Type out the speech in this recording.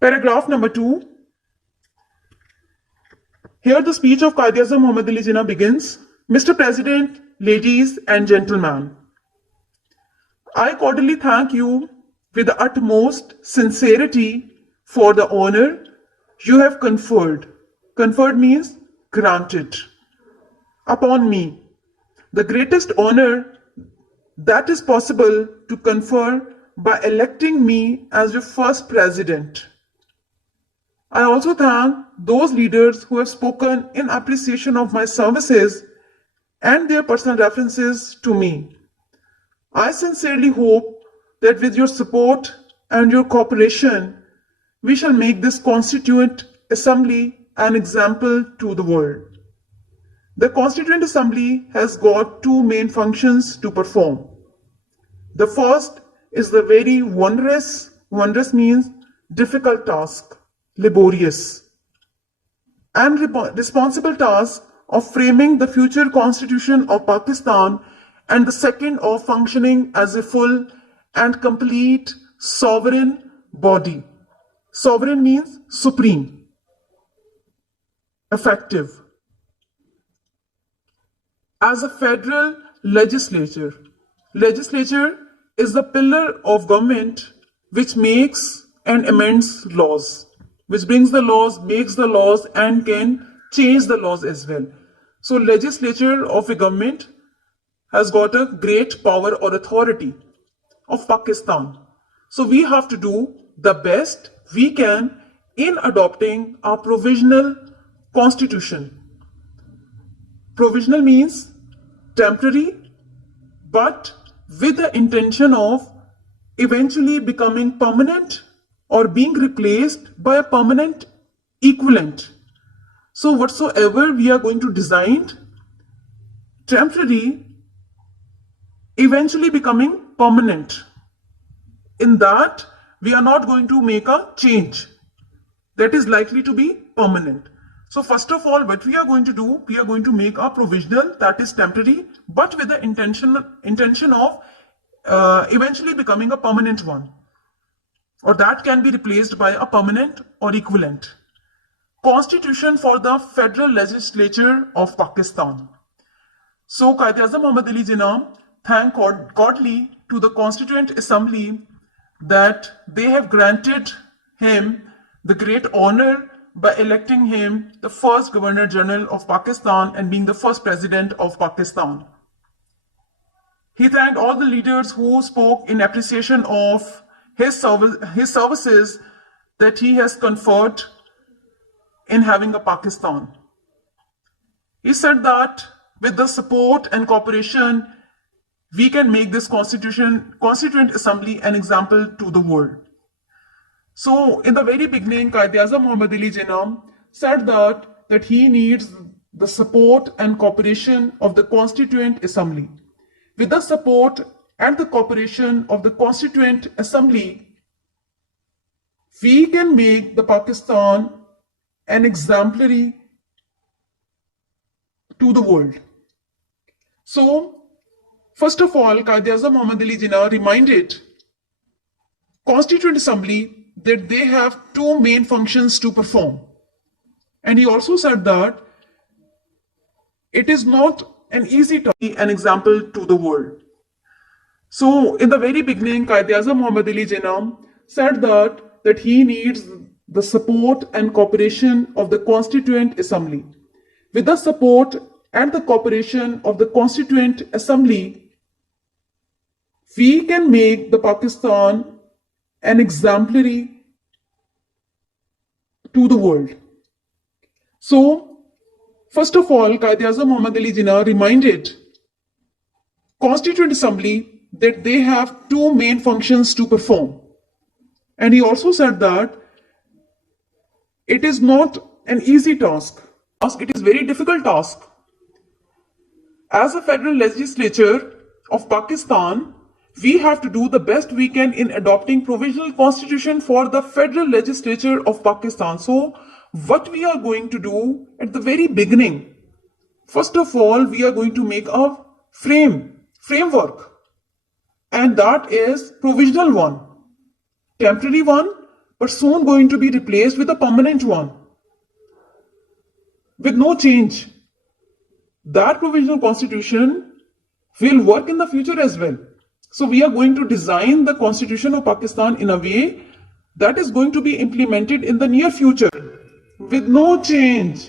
Paragraph number 2. Here the speech of Quaid-e-Azam Muhammad Ali Jinnah begins. Mr. President, ladies and gentlemen, I cordially thank you with the utmost sincerity for the honor you have conferred. Conferred means granted upon me. The greatest honor that is possible to confer by electing me as your first president. I also thank those leaders who have spoken in appreciation of my services and their personal references to me. I sincerely hope that with your support and your cooperation, we shall make this Constituent Assembly an example to the world. The Constituent Assembly has got two main functions to perform. The first is the very wondrous means difficult task, laborious, and responsible task of framing the future constitution of Pakistan, and the second of functioning as a full and complete sovereign body. Sovereign means supreme, effective. As a federal legislature, legislature is the pillar of government which makes and amends laws, which brings the laws, makes the laws, and can change the laws as well. So legislature of a government has got a great power or authority of Pakistan. So we have to do the best we can in adopting our provisional constitution. Provisional means temporary, but with the intention of eventually becoming permanent or being replaced by a permanent equivalent. So whatsoever we are going to design, temporary, eventually becoming permanent. In that, we are not going to make a change that is likely to be permanent. So first of all, what we are going to do, we are going to make a provisional that is temporary, but with the intention of eventually becoming a permanent one, or that can be replaced by a permanent or equivalent. Constitution for the Federal Legislature of Pakistan. So Quaid-e-Azam Muhammad Ali Jinnah thank cordially to the Constituent Assembly that they have granted him the great honor by electing him the first Governor General of Pakistan and being the first President of Pakistan. He thanked all the leaders who spoke in appreciation of his services that he has conferred in having a Pakistan. He said that with the support and cooperation, we can make this Constituent Assembly an example to the world. So in the very beginning, Quaid-e-Azam Muhammad Ali Jinnah said that he needs the support and cooperation of the Constituent Assembly. With the support and the cooperation of the Constituent Assembly, we can make the Pakistan an exemplary to the world. So, first of all, Quaid-e-Azam Muhammad Ali Jinnah reminded Constituent Assembly that they have two main functions to perform. And he also said that it is not an easy task, an example to the world. So, in the very beginning, Quaid-e-Azam Muhammad Ali Jinnah said that he needs the support and cooperation of the Constituent Assembly. With the support and the cooperation of the Constituent Assembly, we can make the Pakistan an exemplary to the world. So, first of all, Quaid-e-Azam Muhammad Ali Jinnah reminded Constituent Assembly that they have two main functions to perform. And he also said that it is not an easy task. It is a very difficult task. As a federal legislature of Pakistan, we have to do the best we can in adopting provisional constitution for the federal legislature of Pakistan. So what we are going to do at the very beginning, first of all, we are going to make a framework, and that is provisional one. Temporary one, but soon going to be replaced with a permanent one, with no change. That provisional constitution will work in the future as well. So we are going to design the Constitution of Pakistan in a way that is going to be implemented in the near future with no change.